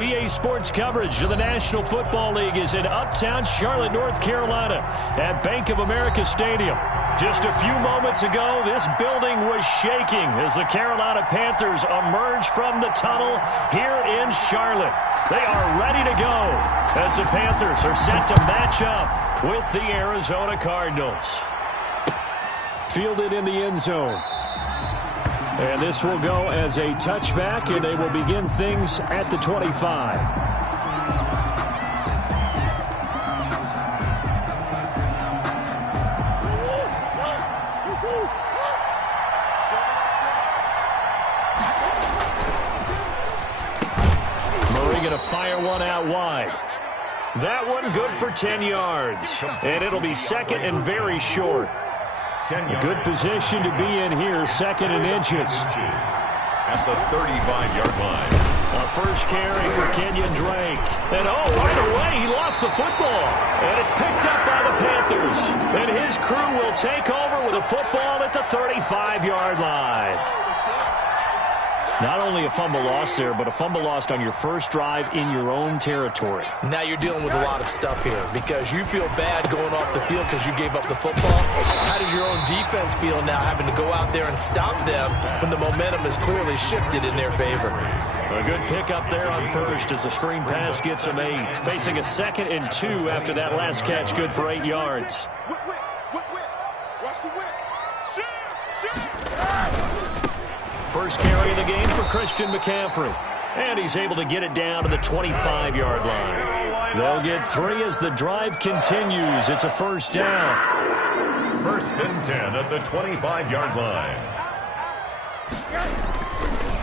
EA Sports coverage of the National Football League is in uptown Charlotte, North Carolina at Bank of America Stadium. Just a few moments ago, this building was shaking as the Carolina Panthers emerged from the tunnel here in Charlotte. They are ready to go as the Panthers are set to match up with the Arizona Cardinals. Fielded in the end zone. And this will go as a touchback, and they will begin things at the 25. Murray going to fire one out wide. That one good for 10 yards. And it'll be second and very short. A good position to be in here, second and inches. At the 35-yard line. A first carry for Kenyon Drake. And right away, he lost the football. And it's picked up by the Panthers. And his crew will take over with a football at the 35-yard line. Not only a fumble lost there, but a fumble lost on your first drive in your own territory. Now you're dealing with a lot of stuff here because you feel bad going off the field because you gave up the football. How does your own defense feel now having to go out there and stop them when the momentum is clearly shifted in their favor? A good pickup there on first as the screen pass gets him 8. Facing a 2nd and 2 after that last catch, good for 8 yards. First carry of the game for Christian McCaffrey. And he's able to get it down to the 25-yard line. They'll get 3 as the drive continues. It's a first down. First and 10 at the 25-yard line.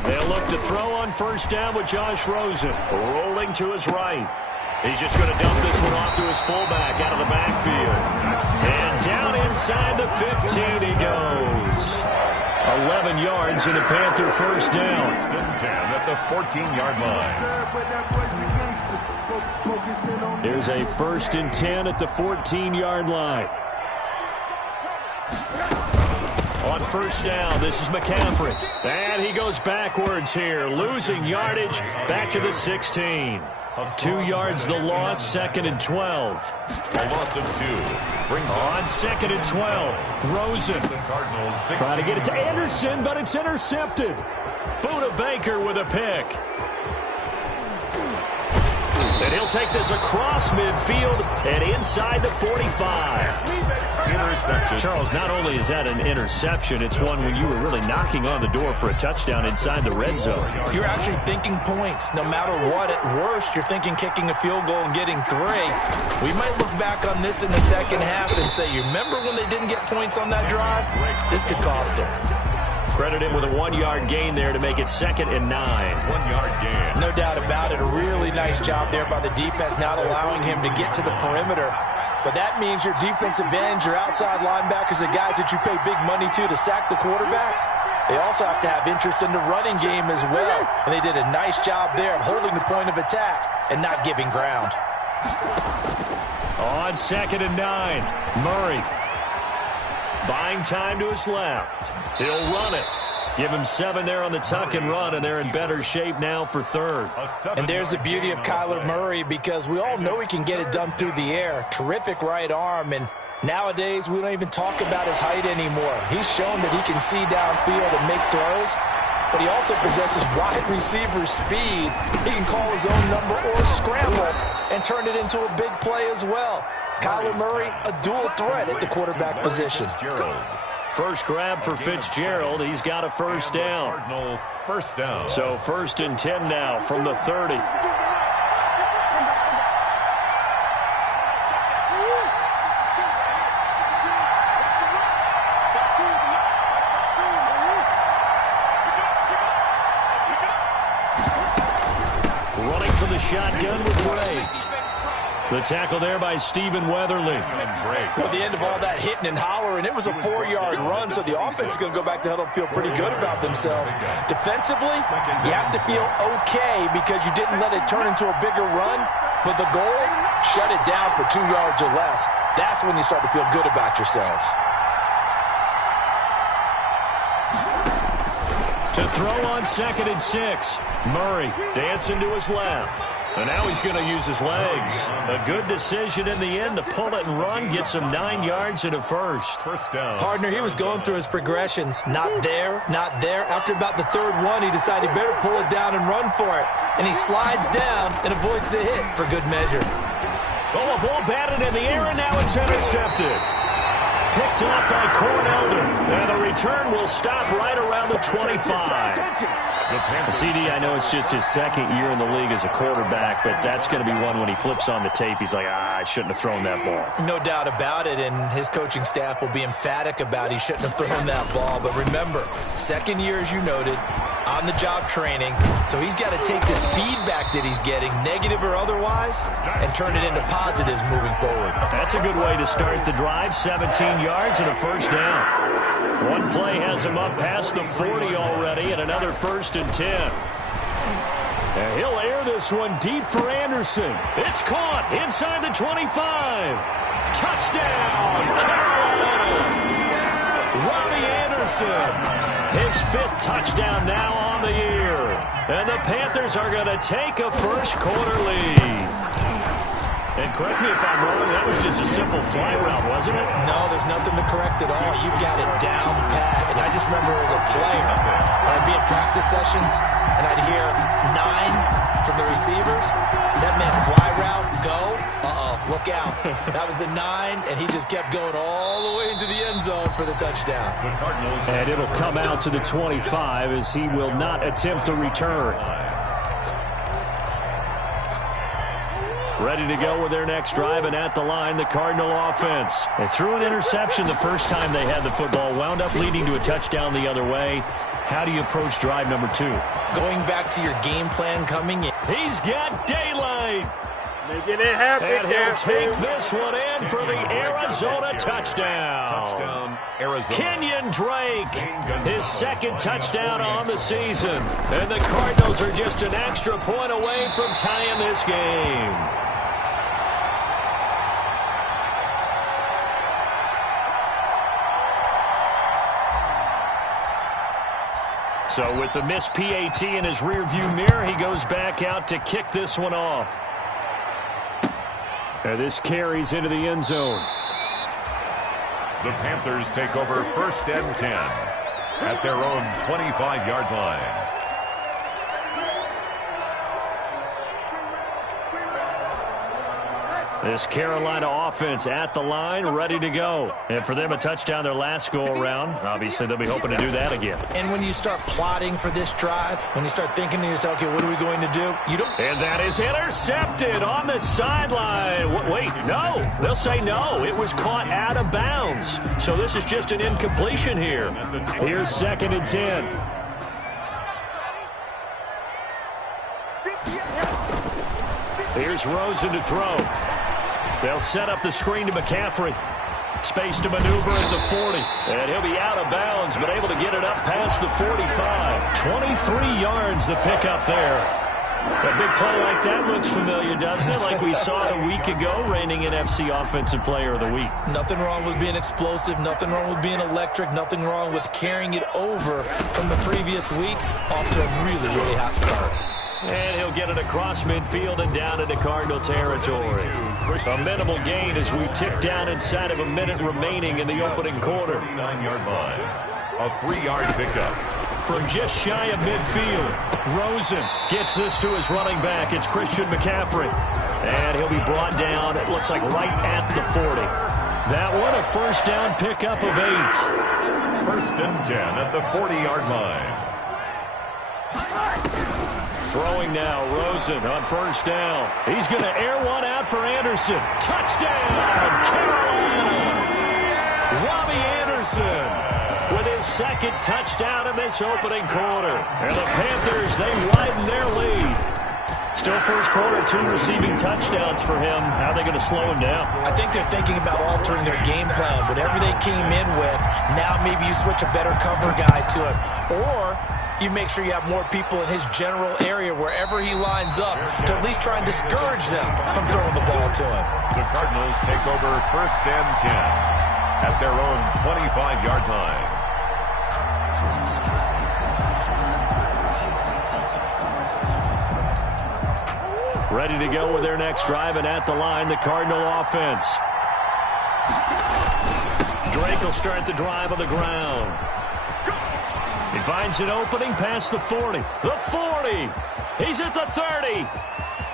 They'll look to throw on first down with Josh Rosen. Rolling to his right. He's just going to dump this one off to his fullback out of the backfield. And down inside the 15 he goes. 11 yards and a Panther first down. First and 10 at the 14-yard line. There's a first and 10 at the 14-yard line. On first down, this is McCaffrey. And he goes backwards here, losing yardage back to the 16. 2 yards the loss, 2nd and 12. A loss of 2. Brings on 2nd and 12. Rosen trying to get it to Anderson, but it's intercepted. Buda Baker with a pick. And he'll take this across midfield and inside the 45. Interception. Charles, not only is that an interception, it's one when you were really knocking on the door for a touchdown inside the red zone. You're actually thinking points. No matter what, at worst, you're thinking kicking a field goal and getting 3. We might look back on this in the second half and say, you remember when they didn't get points on that drive? This could cost them. Credit him with a 1-yard gain there to make it 2nd and 9. 1-yard gain. No doubt about it. A really nice job there by the defense, not allowing him to get to the perimeter. But that means your defensive ends, your outside linebackers, the guys that you pay big money to sack the quarterback, they also have to have interest in the running game as well. And they did a nice job there of holding the point of attack and not giving ground. On 2nd and 9, Murray. Buying time to his left. He'll run it. Give him 7 there on the tuck and run, and they're in better shape now for 3rd. And there's the beauty of Kyler Murray because we all know he can get it done through the air. Terrific right arm, and nowadays we don't even talk about his height anymore. He's shown that he can see downfield and make throws, but he also possesses wide receiver speed. He can call his own number or scramble and turn it into a big play as well. Kyler Murray, a dual threat at the quarterback position. First grab for Fitzgerald. He's got a first down. Cardinal first down. So 1st and 10 now from the 30. Running for the shotgun with Drake. The tackle there by Stephen Weatherly. Well, the end of all that hitting and hollering, it was a 4-yard run, so the offense is going to go back to huddle and feel pretty good about themselves. Defensively, you have to feel okay because you didn't let it turn into a bigger run, but the goal, shut it down for 2 yards or less. That's when you start to feel good about yourselves. To throw on 2nd and 6. Murray dancing to his left. And now he's going to use his legs. A good decision in the end to pull it and run. Gets him 9 yards and a first. First down. Partner, he was going through his progressions. Not there, not there. After about the third one, he decided he better pull it down and run for it. And he slides down and avoids the hit for good measure. Oh, a ball batted in the air, and now it's intercepted. Picked up by Cornelder. And the return will stop right around the 25. CD, I know it's just his 2nd year in the league as a quarterback, but that's going to be one when he flips on the tape, he's like, I shouldn't have thrown that ball. No doubt about it, and his coaching staff will be emphatic about he shouldn't have thrown that ball. But remember, 2nd year, as you noted, on-the-job training, so he's got to take this feedback that he's getting, negative or otherwise, and turn it into positives moving forward. That's a good way to start the drive. 17 yards and a first down. One play has him up past the 40 already, and another 1st and 10. And he'll air this one deep for Anderson. It's caught inside the 25. Touchdown, Carolina. Robbie Anderson, his 5th touchdown now on the year. And the Panthers are going to take a first-quarter lead. And correct me if I'm wrong, that was just a simple fly route, wasn't it? No, there's nothing to correct at all. You got it down pat. And I just remember as a player, when I'd be in practice sessions, and I'd hear 9 from the receivers. That meant fly route, go. Look out. That was the 9, and he just kept going all the way into the end zone for the touchdown. And it'll come out to the 25 as he will not attempt a return. Ready to go with their next drive, and at the line, the Cardinal offense. They threw an interception the first time they had the football, wound up leading to a touchdown the other way. How do you approach drive number 2? Going back to your game plan coming in. He's got daylight. Making it happen. And he'll take this one in for the Arizona touchdown. Touchdown, Arizona. Kenyon Drake, his 2nd touchdown on the season. And the Cardinals are just an extra point away from tying this game. So with the missed PAT in his rearview mirror, he goes back out to kick this one off. And this carries into the end zone. The Panthers take over 1st and 10 at their own 25-yard line. This Carolina offense at the line, ready to go. And for them, a touchdown their last go-around. Obviously, they'll be hoping to do that again. And when you start plotting for this drive, when you start thinking to yourself, okay, what are we going to do? You don't. And that is intercepted on the sideline. Wait, no. They'll say no. It was caught out of bounds. So this is just an incompletion here. Here's 2nd and 10. Here's Rosen to throw. They'll set up the screen to McCaffrey. Space to maneuver at the 40. And he'll be out of bounds, but able to get it up past the 45. 23 yards the pickup there. A big play like that looks familiar, doesn't it? Like we saw it a week ago, reigning NFC Offensive Player of the Week. Nothing wrong with being explosive. Nothing wrong with being electric. Nothing wrong with carrying it over from the previous week off to a really, really hot start. And he'll get it across midfield and down into Cardinal territory. A minimal gain as we tick down inside of a minute remaining in the opening quarter. 9-yard line. A 3-yard pickup. From just shy of midfield, Rosen gets this to his running back. It's Christian McCaffrey. And he'll be brought down, it looks like right at the 40. That one, a first down pickup of 8. 1st and 10 at the 40-yard line. Throwing now, Rosen on first down. He's going to air one out for Anderson. Touchdown, Carolina! Robbie Anderson with his 2nd touchdown in this opening quarter. And the Panthers, they widen their lead. Still first quarter, 2 receiving touchdowns for him. How are they going to slow him down? I think they're thinking about altering their game plan. Whatever they came in with, now maybe you switch a better cover guy to him. Or you make sure you have more people in his general area wherever he lines up to at least try and discourage them from throwing the ball to him. The Cardinals take over 1st and 10 at their own 25-yard line. Ready to go with their next drive, and at the line, the Cardinal offense. Drake will start the drive on the ground. He finds an opening past the 40. The 40. He's at the 30.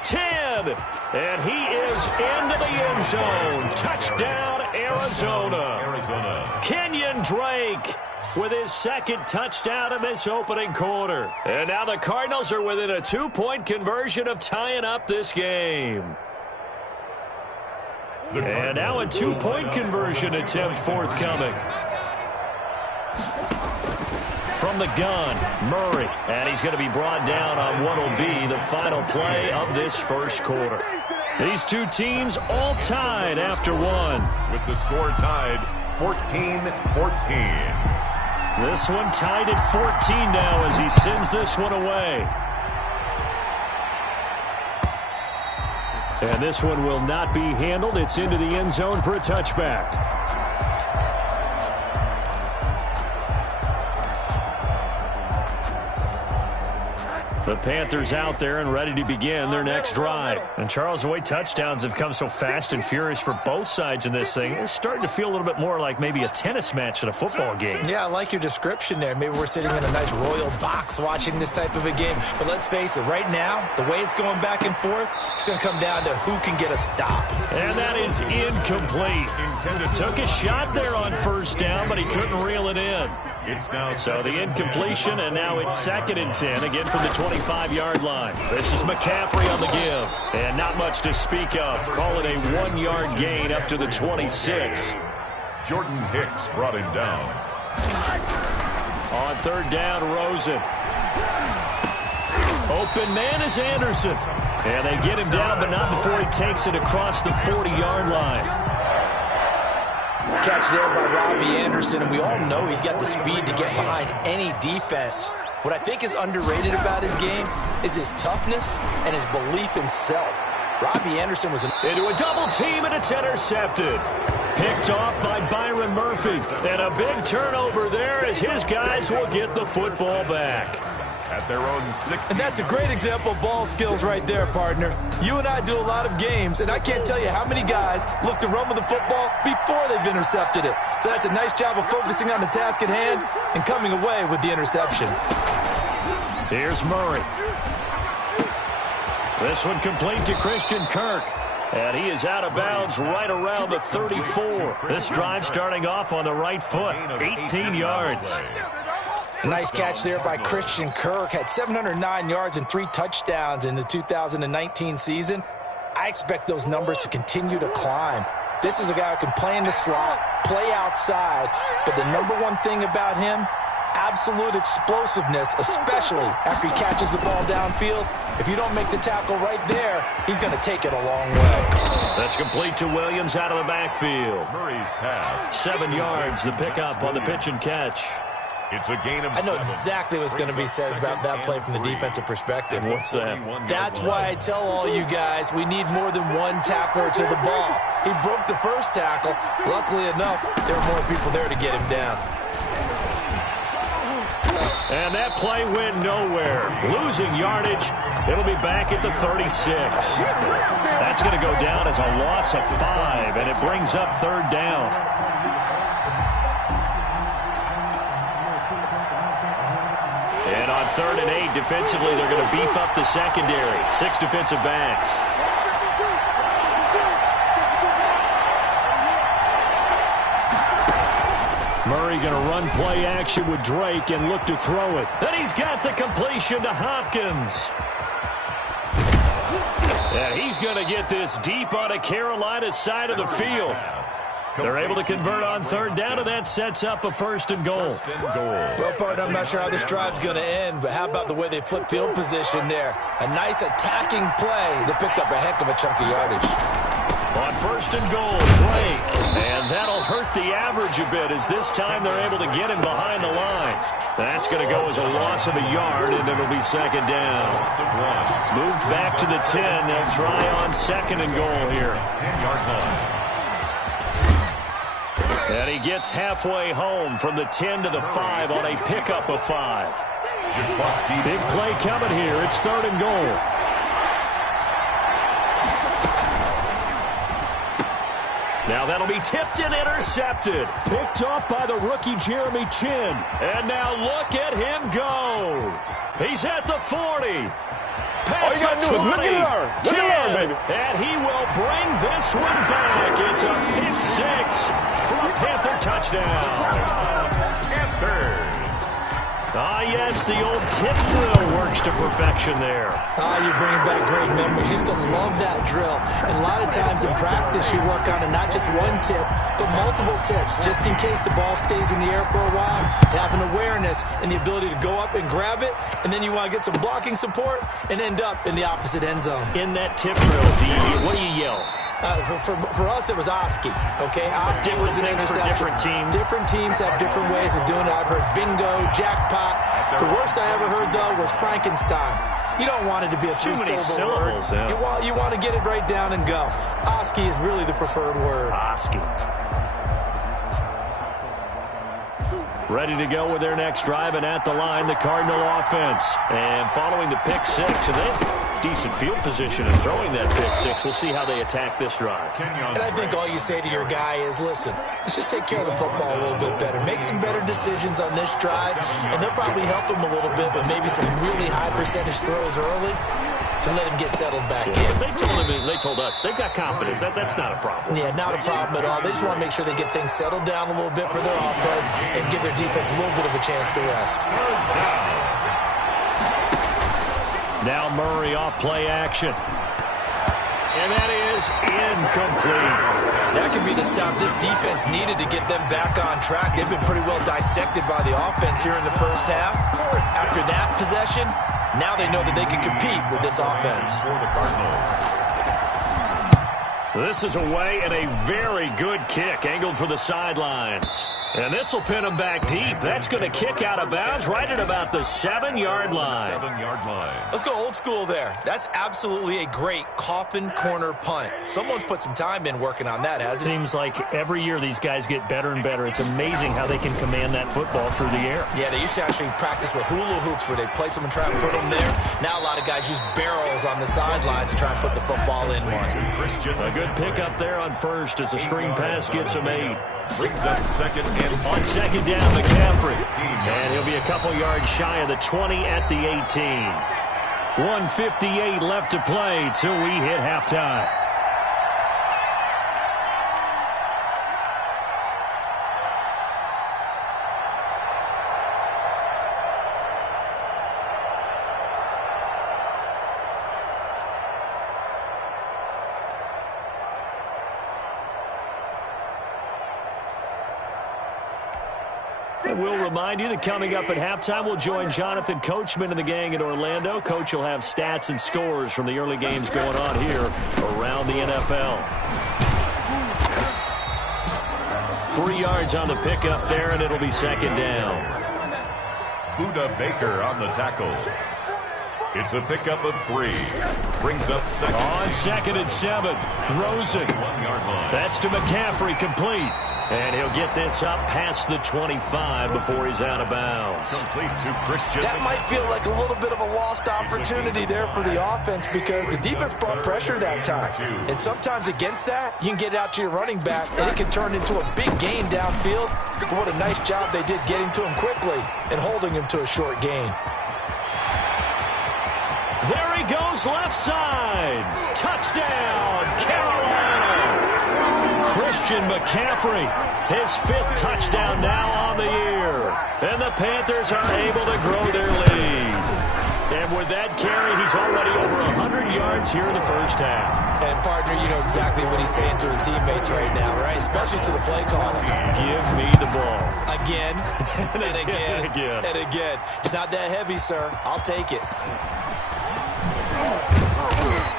10. And he is into the end zone. Touchdown, Arizona. Kenyon Drake with his second touchdown in this opening quarter. And now the Cardinals are within a 2-point conversion of tying up this game. And now a 2-point conversion attempt forthcoming. From the gun, Murray. And he's going to be brought down on what will be the final play of this first quarter. These two teams all tied after one. With the score tied 14-14. This one tied at 14 now as he sends this one away. And this one will not be handled. It's into the end zone for a touchback. The Panthers out there and ready to begin their next drive. And Charles, the way touchdowns have come so fast and furious for both sides in this thing, it's starting to feel a little bit more like maybe a tennis match at a football game. Yeah, I like your description there. Maybe we're sitting in a nice royal box watching this type of a game. But let's face it, right now, the way it's going back and forth, it's going to come down to who can get a stop. And that is incomplete. Took a shot there on first down, but he couldn't reel it in. So the incompletion, and now it's 2nd and 10, again from the 25-yard line. This is McCaffrey on the give, and not much to speak of. Call it a 1-yard gain up to the 26. Jordan Hicks brought him down. On 3rd down, Rosen. Open man is Anderson. And they get him down, but not before he takes it across the 40-yard line. Catch there by Robbie Anderson, and we all know he's got the speed to get behind any defense. What I think is underrated about his game is his toughness and his belief in self. Robbie Anderson was into a double team, and it's intercepted. Picked off by Byron Murphy. And a big turnover there as his guys will get the football back. At their own 60. And that's a great example of ball skills right there, partner. You and I do a lot of games, and I can't tell you how many guys look to run with the football before they've intercepted it. So that's a nice job of focusing on the task at hand and coming away with the interception. Here's Murray. This one complete to Christian Kirk. And he is out of bounds right around the 34. This drive starting off on the right foot. 18 yards. Nice catch there by Christian Kirk. Had 709 yards and 3 touchdowns in the 2019 season. I expect those numbers to continue to climb. This is a guy who can play in the slot, play outside, but the number one thing about him, absolute explosiveness, especially after he catches the ball downfield. If you don't make the tackle right there, he's going to take it a long way. That's complete to Williams out of the backfield. Murray's pass. 7 yards, the pickup on the pitch and catch. It's a gain of 7. I know exactly what's going to be said about that play from the defensive perspective. What's that? That's why I tell all you guys we need more than one tackler to the ball. He broke the first tackle. Luckily enough, there were more people there to get him down. And that play went nowhere. Losing yardage. It'll be back at the 36. That's going to go down as a loss of 5, and it brings up 3rd down. And on 3rd and 8, defensively, they're going to beef up the secondary. 6 defensive backs. Murray going to run play action with Drake and look to throw it. Then he's got the completion to Hopkins. And he's going to get this deep on a Carolina side of the field. They're able to convert on 3rd down, and that sets up a 1st and goal. Well, partner, I'm not sure how this drive's going to end, but how about the way they flip field position there? A nice attacking play that picked up a heck of a chunk of yardage. On 1st and goal, Drake. And that'll hurt the average a bit as this time they're able to get him behind the line. That's going to go as a loss of a yard, and it'll be 2nd down. Moved back to the 10. They'll try on 2nd and goal here. 10-yard line. And he gets halfway home from the 10 to the 5 on a pickup of 5. Big play coming here. It's 3rd and goal. Now that'll be tipped and intercepted. Picked off by the rookie Jeremy Chin. And now look at him go. He's at the 40. All you got to do is look and learn. Look and learn, baby. And he will bring this one back. It's a pick six for a Panther touchdown. Panthers. Ah, yes, the old tip drill works to perfection there. You bring back great memories. Used to love that drill. And a lot of times in practice, you work on it, not just one tip, but multiple tips, just in case the ball stays in the air for a while. To have an awareness and the ability to go up and grab it, and then you want to get some blocking support and end up in the opposite end zone. In that tip drill, what do you yell? For us, it was Oski, okay? Oski was an interception. For different teams. Different teams have different ways of doing it. I've heard bingo, jackpot. The worst I ever heard, though, was Frankenstein. You don't want it to be a three-syllable word. Yeah. You want to get it right down and go. Oski is really the preferred word. Oski. Ready to go with their next drive, and at the line, the Cardinal offense. And following the pick six, and they have decent field position in throwing that pick six. We'll see how they attack this drive. And I think all you say to your guy is, listen, let's just take care of the football a little bit better. Make some better decisions on this drive, and they'll probably help him a little bit, but maybe some really high percentage throws early to let him get settled back in. They told us they've got confidence. That's not a problem. Yeah, not a problem at all. They just want to make sure they get things settled down a little bit for their offense and give their defense a little bit of a chance to rest. Now Murray off play action. And that is incomplete. That could be the stop this defense needed to get them back on track. They've been pretty well dissected by the offense here in the first half. After that possession, now they know that they can compete with this offense. For the Cardinals. This is away and a very good kick angled for the sidelines. And this will pin him back deep. That's going to kick out of bounds right at about the 7-yard line. 7-yard line. Let's go old school there. That's absolutely a great coffin corner punt. Someone's put some time in working on that, hasn't it? Seems like every year these guys get better and better. It's amazing how they can command that football through the air. Yeah, they used to actually practice with hula hoops where they place them and try to put them there. Now a lot of guys use barrels on the sidelines to try and put the football in one. A good pickup there on first as the screen pass gets a made. Brings up second and on second down, McCaffrey. And he'll be a couple yards shy of the 20 at the 18. 1:58 left to play till we hit halftime. We'll remind you that coming up at halftime, we'll join Jonathan Coachman and the gang in Orlando. Coach will have stats and scores from the early games going on here around the NFL. 3 yards on the pickup there, and it'll be second down. Buda Baker on the tackle. It's a pickup of 3. Brings up second. On second and 7. Rosen. 1-yard line. That's to McCaffrey, complete. And he'll get this up past the 25 before he's out of bounds. Complete to Christian. That might feel like a little bit of a lost opportunity there for the offense because the defense brought pressure that time. And sometimes against that, you can get out to your running back, and it can turn into a big gain downfield. But what a nice job they did getting to him quickly and holding him to a short gain. There he goes, left side. Touchdown, Carolina. Christian McCaffrey, his 5th touchdown now on the year. And the Panthers are able to grow their lead. And with that carry, he's already over 100 yards here in the first half. And, partner, you know exactly what he's saying to his teammates right now, right? Especially to the play caller. Give me the ball. Again, and again, and again. It's not that heavy, sir. I'll take it.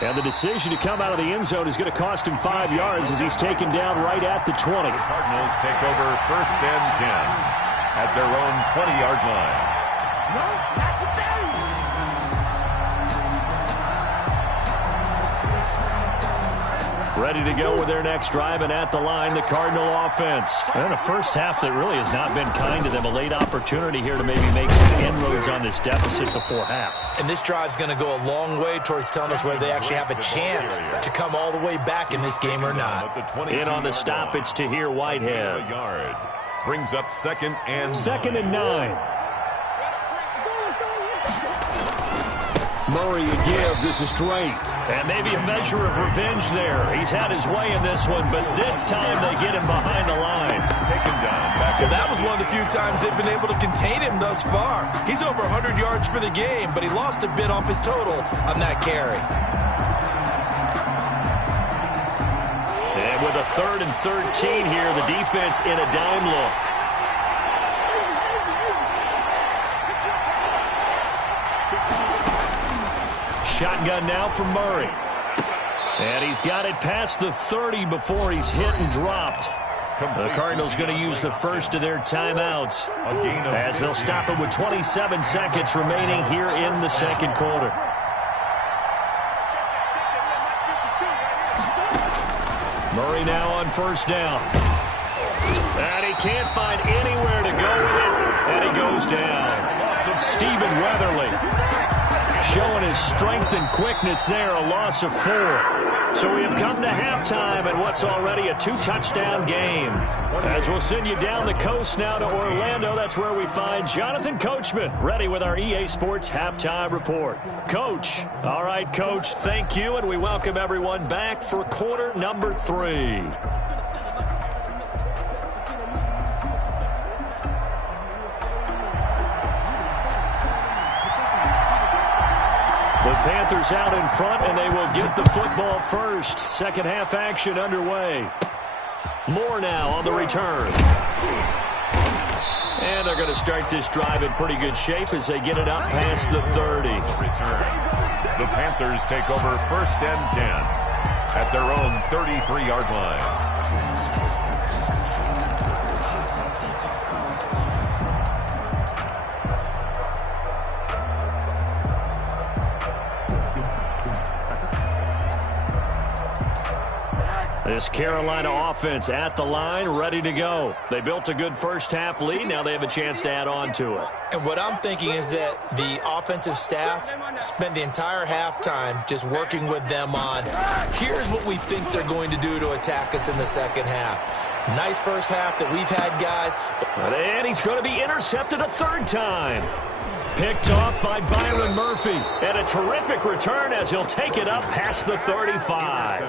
And the decision to come out of the end zone is going to cost him 5 yards as he's taken down right at the 20. The Cardinals take over first and 10 at their own 20-yard line. ready to go with their next drive, and at the line, the Cardinal offense. And a first half that really has not been kind to them. A late opportunity here to maybe make some inroads on this deficit before half. And this drive's going to go a long way towards telling us whether they actually have a chance to come all the way back in this game or not. In on the stop, it's Tahir Whitehead. Brings up second and 9. Murray a give. This is Drake. And maybe a measure of revenge there. He's had his way in this one, but this time they get him behind the line. Take him down. Well, that was one of the few times they've been able to contain him thus far. He's over 100 yards for the game, but he lost a bit off his total on that carry. And with a 3rd and 13 here, the defense in a dime look. Shotgun now from Murray. And he's got it past the 30 before he's hit and dropped. The Cardinals going to use the first of their timeouts as they'll stop it with 27 seconds remaining here in the second quarter. Murray now on first down. And he can't find anywhere to go with it. And he goes down. Stephen Weatherly showing his strength and quickness there, a loss of 4. So we have come to halftime in what's already a 2-touchdown game. As we'll send you down the coast now to Orlando, that's where we find Jonathan Coachman, ready with our EA Sports Halftime Report. Coach. All right, Coach, thank you, and we welcome everyone back for quarter number 3. The Panthers out in front, and they will get the football first. Second half action underway. Moore now on the return. And they're going to start this drive in pretty good shape as they get it up past the 30. The Panthers take over first and 10 at their own 33-yard line. This Carolina offense at the line, ready to go. They built a good first-half lead. Now they have a chance to add on to it. And what I'm thinking is that the offensive staff spent the entire halftime just working with them on, here's what we think they're going to do to attack us in the second half. Nice first half that we've had, guys. And he's going to be intercepted a 3rd time. Picked off by Byron Murphy. And a terrific return as he'll take it up past the 35.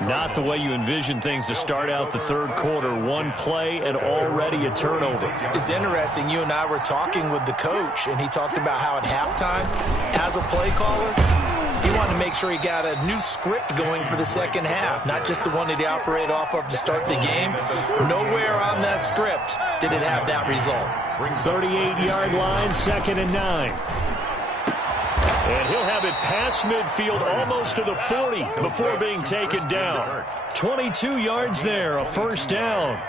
Not the way you envision things to start out the third quarter. One play and already a turnover. It's interesting. You and I were talking with the coach, and he talked about how at halftime, as a play caller, he wanted to make sure he got a new script going for the second half, not just the one that he operated off of to start the game. Nowhere on that script did it have that result. 38-yard line, 2nd and 9. And he'll have it past midfield almost to the 40 before being taken down. 22 yards there, a first down.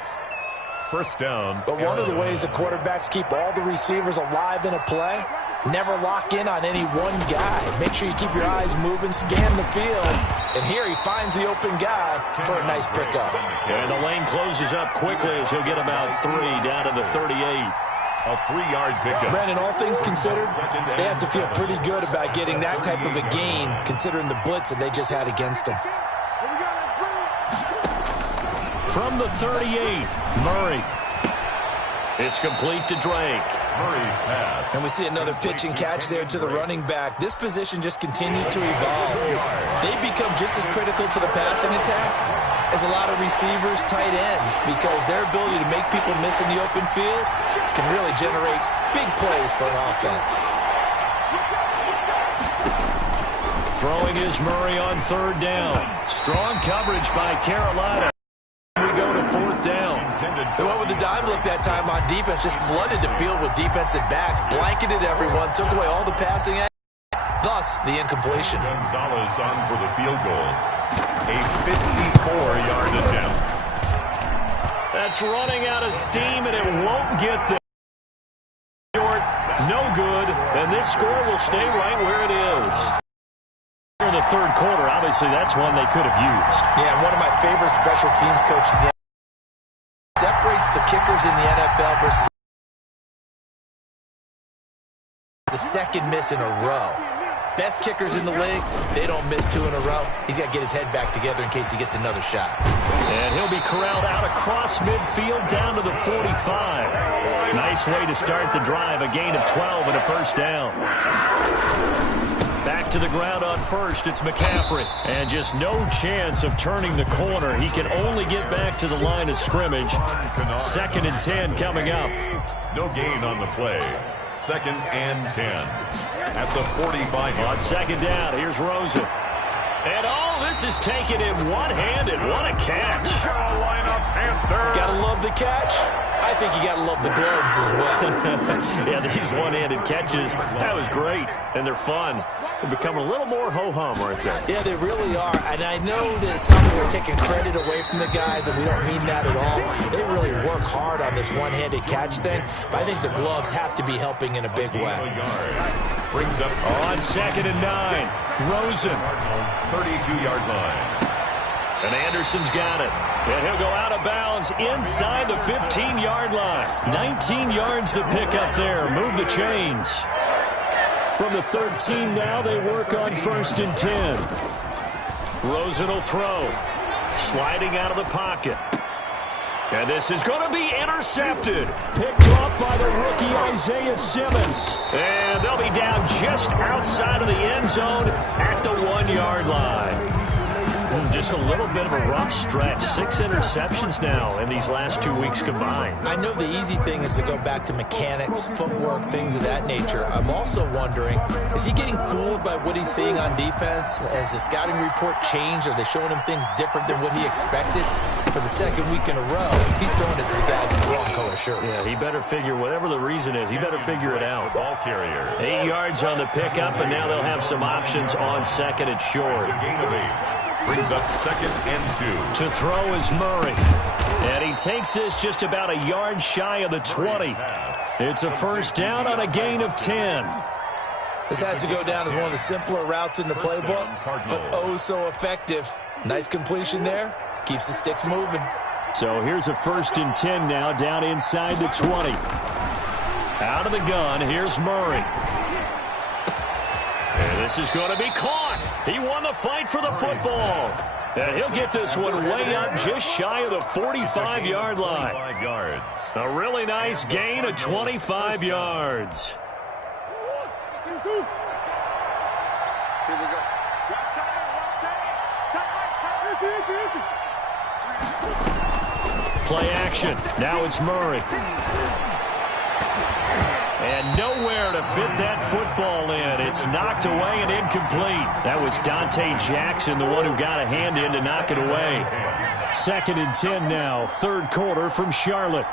First down. But one of the ways the quarterbacks keep all the receivers alive in a play, never lock in on any one guy. Make sure you keep your eyes moving, scan the field. And here he finds the open guy for a nice pickup. And the lane closes up quickly as he'll get about 3 down to the 38. A 3-yard pickup. Brandon, all things considered, they have to feel pretty good about getting that type of a gain, considering the blitz that they just had against them. From the 38, Murray. It's complete to Drake. Murray's pass. And we see another pitch and catch there to the running back. This position just continues to evolve. They become just as critical to the passing attack as a lot of receivers, tight ends, because their ability to make people miss in the open field can really generate big plays for an offense. Throwing is Murray on 3rd down. Strong coverage by Carolina. We go to 4th down. They went with the dime look that time on defense, just flooded the field with defensive backs, blanketed everyone, took away all the passing, thus the incompletion. Gonzalez on for the field goal. A 54-yard attempt. That's running out of steam, and it won't get there. Short, no good, and this score will stay right where it is. The third quarter, obviously that's one they could have used. Yeah, one of my favorite special teams coaches separates the kickers in the NFL versus the second miss in a row. Best kickers in the league, they don't miss 2 in a row. He's got to get his head back together in case he gets another shot. And he'll be corralled out across midfield down to the 45. Nice way to start the drive, a gain of 12 and a first down. Back to the ground on first, it's McCaffrey. And just no chance of turning the corner. He can only get back to the line of scrimmage. 2nd and 10 coming up. No gain on the play. 2nd and 10 at the 45. On 2nd down, here's Rosen. And this is taken in one-handed. What a catch. Carolina Panthers. Gotta love the catch. I think you gotta love the gloves as well. Yeah, these one-handed catches, that was great. And they're fun. They're becoming a little more ho-hum right there. Yeah, they really are. And I know that it sounds like we're taking credit away from the guys, and we don't mean that at all. They really work hard on this one-handed catch thing, but I think the gloves have to be helping in a big way. Brings up on 2nd and 9. Rosen. 32-yard line. And Anderson's got it. And he'll go out of bounds inside the 15-yard line. 19 yards to pick up there. Move the chains. From the 13 now, they work on 1st and 10. Rosen will throw. Sliding out of the pocket. And this is going to be intercepted. Picked off by the rookie Isaiah Simmons. And they'll be down just outside of the end zone at the 1-yard line. Just a little bit of a rough stretch. 6 interceptions now in these last 2 weeks combined. I know the easy thing is to go back to mechanics, footwork, things of that nature. I'm also wondering, is he getting fooled by what he's seeing on defense? Has the scouting report changed? Are they showing him things different than what he expected? For the 2nd week in a row, he's throwing it to the guys in the wrong color shirts. Yeah, he better figure, whatever the reason is, he better figure it out. Ball carrier. 8 yards on the pickup, and now they'll have some options on 2nd and short. Gain of 8. Brings up 2nd and 2. To throw is Murray. And he takes this just about a yard shy of the 20. It's a first down on a gain of 10. This has to go down as one of the simpler routes in the playbook, but oh so effective. Nice completion there. Keeps the sticks moving. So here's a 1st and 10 now down inside the 20. Out of the gun, here's Murray. And this is going to be caught. He won the fight for the football. And he'll get this one way up just shy of the 45-yard line. A really nice gain of 25 yards. Play action. Now it's Murray. And nowhere to fit that football in. It's knocked away and incomplete. That was Dante Jackson, the one who got a hand in to knock it away. 2nd and 10 now. 3rd quarter from Charlotte.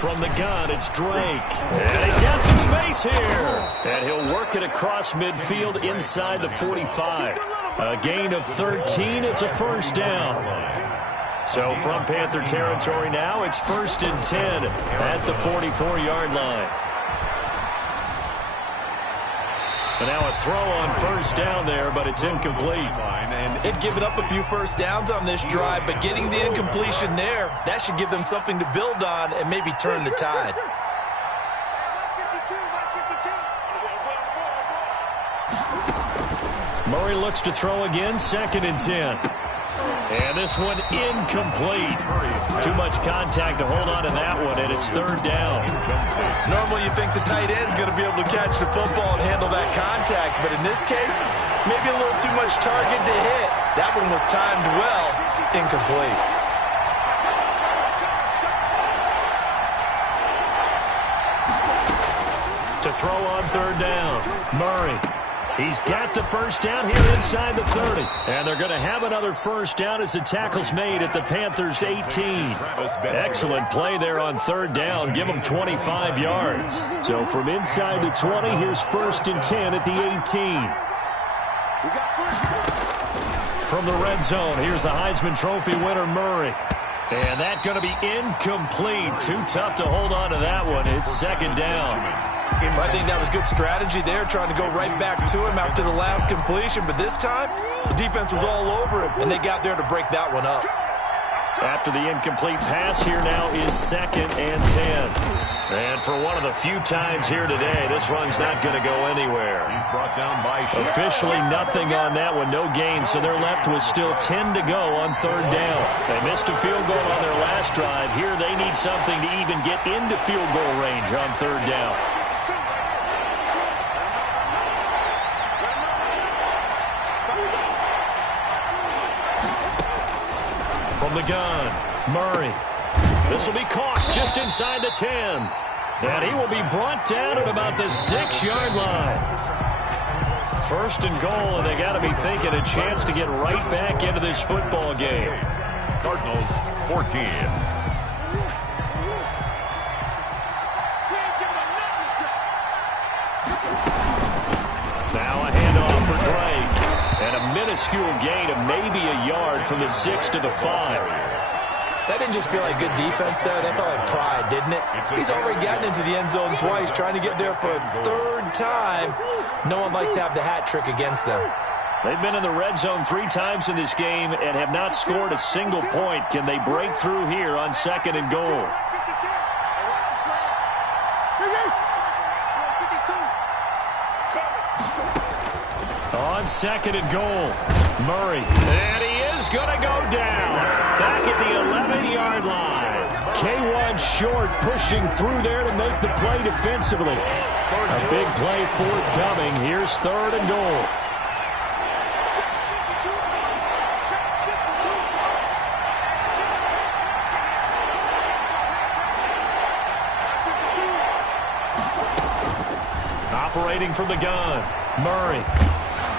From the gun, it's Drake. And he's got some space here. And he'll work it across midfield inside the 45. A gain of 13. It's a first down. So from Panther territory now, it's 1st and 10 at the 44-yard line. And now a throw on 1st down there, but it's incomplete. They've given up a few first downs on this drive, but getting the incompletion there, that should give them something to build on and maybe turn the tide. Murray looks to throw again, 2nd and 10. And this one incomplete. Too much contact to hold on to that one, and it's 3rd down. Normally you think the tight end's going to be able to catch the football and handle that contact, but in this case, maybe a little too much target to hit. That one was timed well, incomplete. To throw on 3rd down, Murray. He's got the first down here inside the 30. And they're going to have another first down as the tackle's made at the Panthers' 18. Excellent play there on 3rd down. Give them 25 yards. So from inside the 20, here's 1st and 10 at the 18. From the red zone, here's the Heisman Trophy winner, Murray. And that's going to be incomplete. Too tough to hold on to that one. It's 2nd down. I think that was good strategy there, trying to go right back to him after the last completion. But this time, the defense was all over him, and they got there to break that one up. After the incomplete pass, here now is 2nd and 10. And for one of the few times here today, this run's not going to go anywhere. He's brought down by Officially nothing on that one, no gain, so they're left with still 10 to go on 3rd down. They missed a field goal on their last drive. Here they need something to even get into field goal range on 3rd down. From the gun, Murray. This will be caught just inside the 10. And he will be brought down at about the 6-yard line. 1st and goal, and they got to be thinking a chance to get right back into this football game. Cardinals 14. Now a handoff for Drake. And a minuscule gain of maybe a yard from the 6 to the 5. That didn't just feel like good defense there. That felt like pride, didn't it? He's already gotten into the end zone twice, trying to get there for a 3rd time. No one likes to have the hat trick against them. They've been in the red zone 3 times in this game and have not scored a single point. Can they break through here on 2nd and goal? On 2nd and goal, Murray. And he is going to go down. Back at the 11-yard line. K1 short, pushing through there to make the play defensively. A big play forthcoming. Here's 3rd and goal. Operating from the gun, Murray.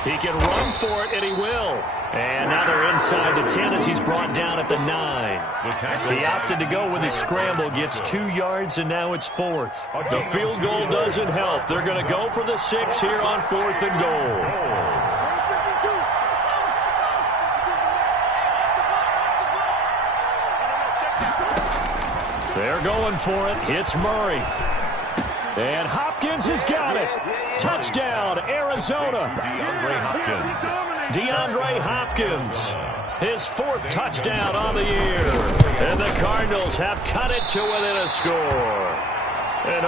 He can run for it, and he will. And now they're inside the 10 as he's brought down at the 9. He opted to go with his scramble, gets 2 yards, and now it's 4th. The field goal doesn't help. They're going to go for the 6 here on 4th and goal. They're going for it. It's Murray. And Hopkins has got it. Touchdown, Arizona. DeAndre Hopkins. His 4th touchdown on the year. And the Cardinals have cut it to within a score. And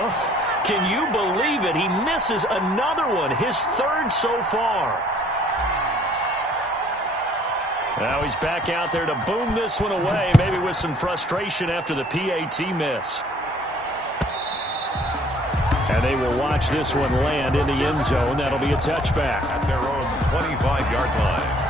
can you believe it? He misses another one, his 3rd so far. Now he's back out there to boom this one away, maybe with some frustration after the PAT miss. And they will watch this one land in the end zone. That'll be a touchback. At their own 25-yard line.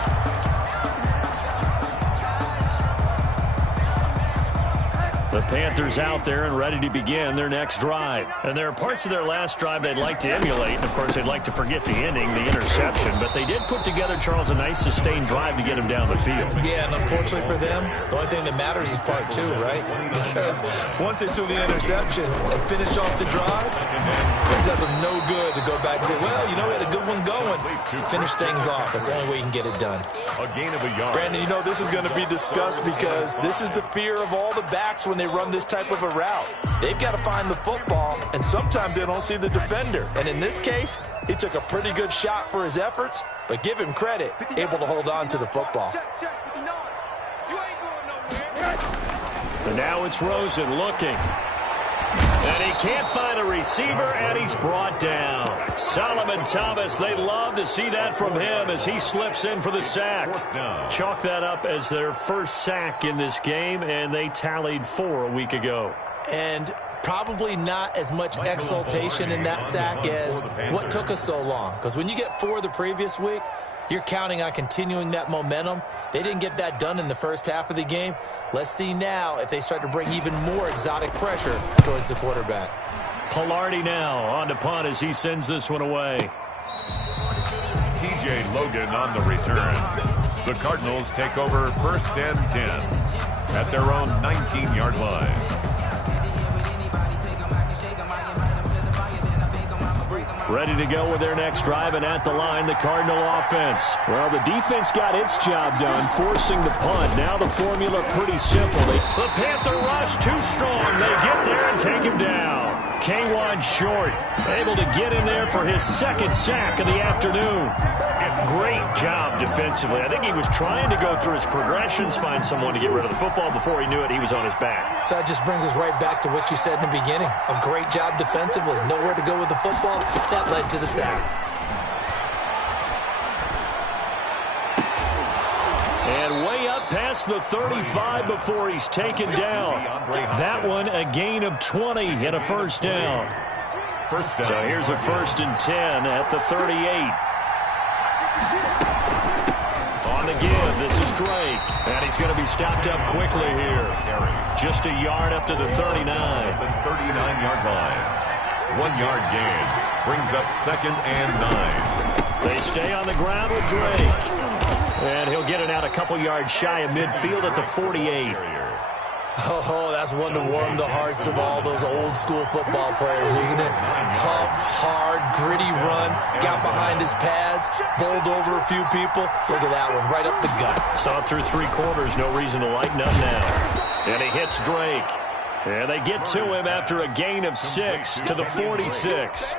The Panthers out there and ready to begin their next drive. And there are parts of their last drive they'd like to emulate. And, of course, they'd like to forget the ending, the interception. But they did put together, Charles, a nice sustained drive to get him down the field. Yeah, and unfortunately for them, the only thing that matters is part 2, right? Because once they threw the interception and finished off the drive, it does them no good to go back and say, well, you know, we had a good one going. Finish things off. That's the only way you can get it done. A gain of a yard. Brandon, you know, this is going to be discussed because this is the fear of all the backs when they run this type of a route. They've got to find the football, and sometimes they don't see the defender. And in this case, he took a pretty good shot for his efforts, but give him credit, able to hold on to the football. And now it's Rosen looking. And he can't find a receiver, and he's brought down. Solomon Thomas, they love to see that from him as he slips in for the sack. Chalk that up as their first sack in this game, and they tallied 4 a week ago. And probably not as much exultation in that sack as what took us so long. Because when you get 4 the previous week, you're counting on continuing that momentum. They didn't get that done in the first half of the game. Let's see now if they start to bring even more exotic pressure towards the quarterback. Pilardi now on to punt as he sends this one away. TJ Logan on the return. The Cardinals take over 1st and 10 at their own 19-yard line. Ready to go with their next drive, and at the line, the Cardinal offense. Well, the defense got its job done, forcing the punt. Now the formula pretty simple. The Panther rush too strong. They get there and take him down. K1 Short able to get in there for his second sack of the afternoon. Great job defensively. I think he was trying to go through his progressions, find someone to get rid of the football. Before he knew it, he was on his back. So that just brings us right back to what you said in the beginning. A great job defensively. Nowhere to go with the football. That led to the sack. And way up past the 35 before he's taken down. That one a gain of 20 and a first down. So here's a 1st and 10 at the 38. On the give, this is Drake. And he's going to be stopped up quickly here. Just a yard up to the 39. The 39-yard line. 1 yard gain. Brings up 2nd and 9. They stay on the ground with Drake. And he'll get it out a couple yards shy of midfield at the 48. Oh, that's one to warm the hearts of all those old-school football players, isn't it? Tough, hard, gritty run. Got behind his pads, bowled over a few people. Look at that one, right up the gut. Saw it through 3 quarters, no reason to lighten up now. And he hits Drake. And they get to him after a gain of 6 to the 46.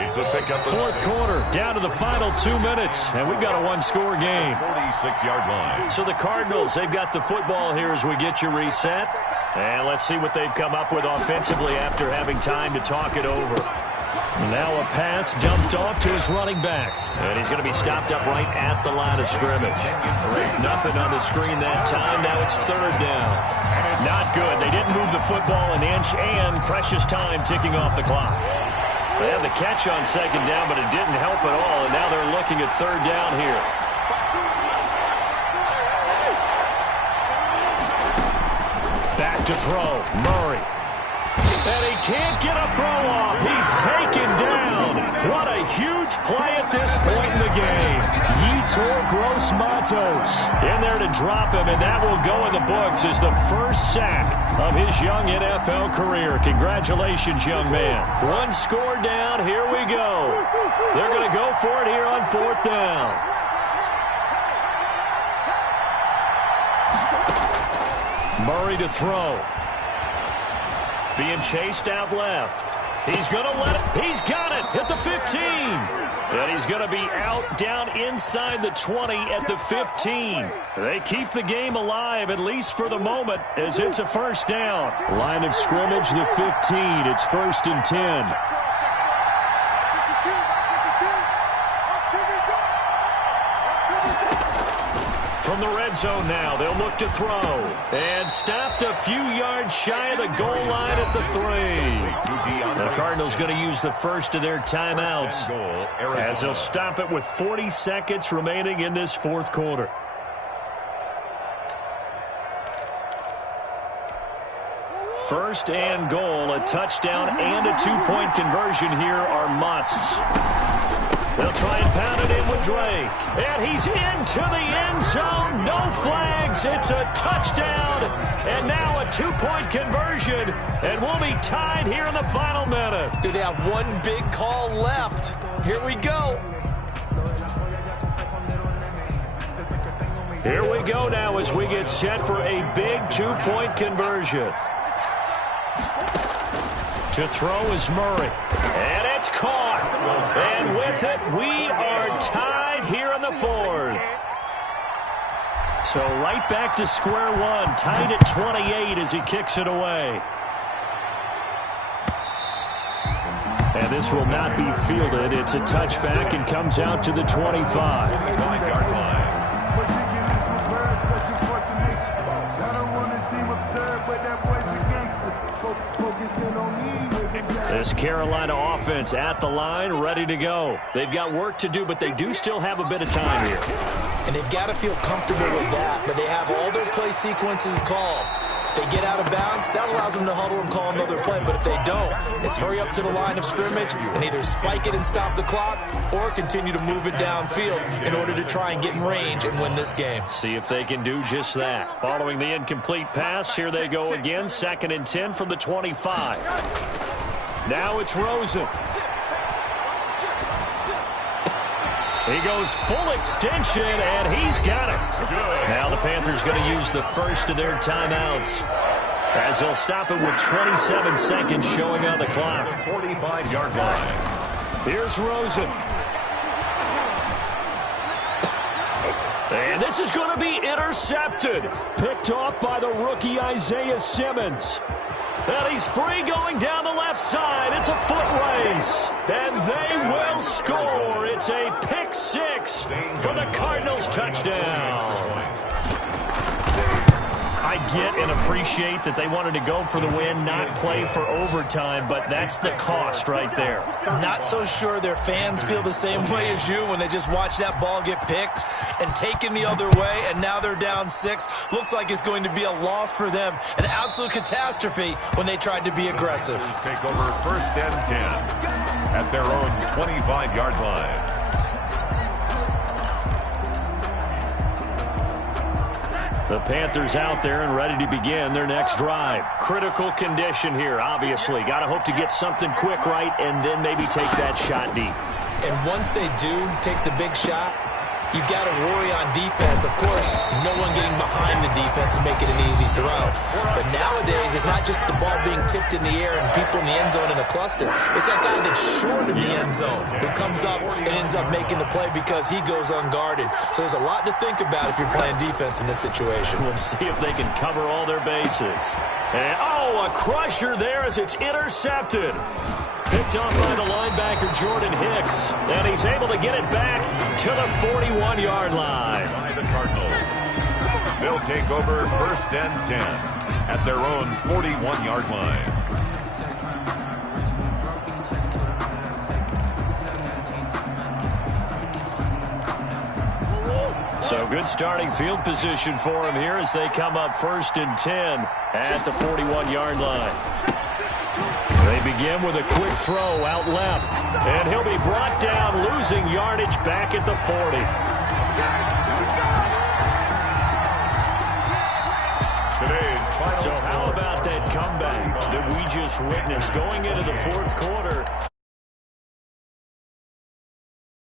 It's a pickup. 4th quarter, down to the final 2 minutes, and we've got a 1-score game. 46-yard line. So the Cardinals, they've got the football here as we get you reset. And let's see what they've come up with offensively after having time to talk it over. Now a pass dumped off to his running back. And he's going to be stopped up right at the line of scrimmage. Nothing on the screen that time. Now it's 3rd down. Not good. They didn't move the football an inch, and precious time ticking off the clock. They had the catch on 2nd down, but it didn't help at all, and now they're looking at 3rd down here. Back to throw. Murray. And he can't get a throw off. He's taken down. What a huge play at this point in the game. Yetur Gross-Matos in there to drop him, and that will go in the books as the first sack of his young NFL career. Congratulations, young man. 1 score down. Here we go. They're going to go for it here on 4th down. Murray to throw. Being chased out left. He's going to let it. He's got it at the 15. And he's going to be out down inside the 20 at the 15. They keep the game alive, at least for the moment, as it's a 1st down. Line of scrimmage, the 15. It's 1st and 10. From the red zone now, they'll look to throw. And stopped a few yards shy of the goal line at the 3. The Cardinals going to use the first of their timeouts as they'll stop it with 40 seconds remaining in this 4th quarter. First and goal, a touchdown and a 2-point conversion here are musts. They'll try and pound it in with Drake. And he's into the end zone. No flags. It's a touchdown. And now a 2-point conversion. And we'll be tied here in the final minute. Do they have one big call left? Here we go. Here we go now as we get set for a big 2-point conversion. To throw is Murray. And it's caught. And with it, we are tied here in the 4th. So right back to square one, tied at 28 as he kicks it away. And this will not be fielded. It's a touchback and comes out to the 25. 5-yard line. This Carolina offense at the line, ready to go. They've got work to do, but they do still have a bit of time here. And they've got to feel comfortable with that, but they have all their play sequences called. If they get out of bounds, that allows them to huddle and call another play, but if they don't, it's hurry up to the line of scrimmage and either spike it and stop the clock or continue to move it downfield in order to try and get in range and win this game. See if they can do just that. Following the incomplete pass, here they go again, 2nd and 10 from the 25. Now it's Rosen. He goes full extension, and he's got it. Now the Panthers going to use the first of their timeouts. as they'll stop it with 27 seconds showing on the clock. 45-yard line. Here's Rosen. And this is going to be intercepted. Picked off by the rookie Isaiah Simmons. And he's free going down the left side. It's a foot race. And they will score. It's a pick six for the Cardinals touchdown. I get and appreciate that they wanted to go for the win, not play for overtime, but that's the cost right there. Not so sure their fans feel the same way as you when they just watch that ball get picked and taken the other way, and now they're down 6. Looks like it's going to be a loss for them, an absolute catastrophe when they tried to be aggressive. Take over first and 10 at their own 25-yard line. The Panthers out there and ready to begin their next drive. Critical condition here, obviously. Got to hope to get something quick right and then maybe take that shot deep. And once they do take the big shot, you've got to worry on defense. Of course, no one getting behind the defense and making an easy throw. But nowadays, it's not just the ball being tipped in the air and people in the end zone in a cluster. It's that guy that's short of the end zone who comes up and ends up making the play because he goes unguarded. So there's a lot to think about if you're playing defense in this situation. We'll see if they can cover all their bases. And, a crusher there as it's intercepted. Picked up by the linebacker, Jordan Hicks. And he's able to get it back to the 41-yard line. By the Cardinals. They'll take over first and 10 at their own 41-yard line. So good starting field position for him here as they come up first and 10 at the 41-yard line. They begin with a quick throw out left. And he'll be brought down, losing yardage back at the 40. So how about that comeback that we just witnessed going into the fourth quarter?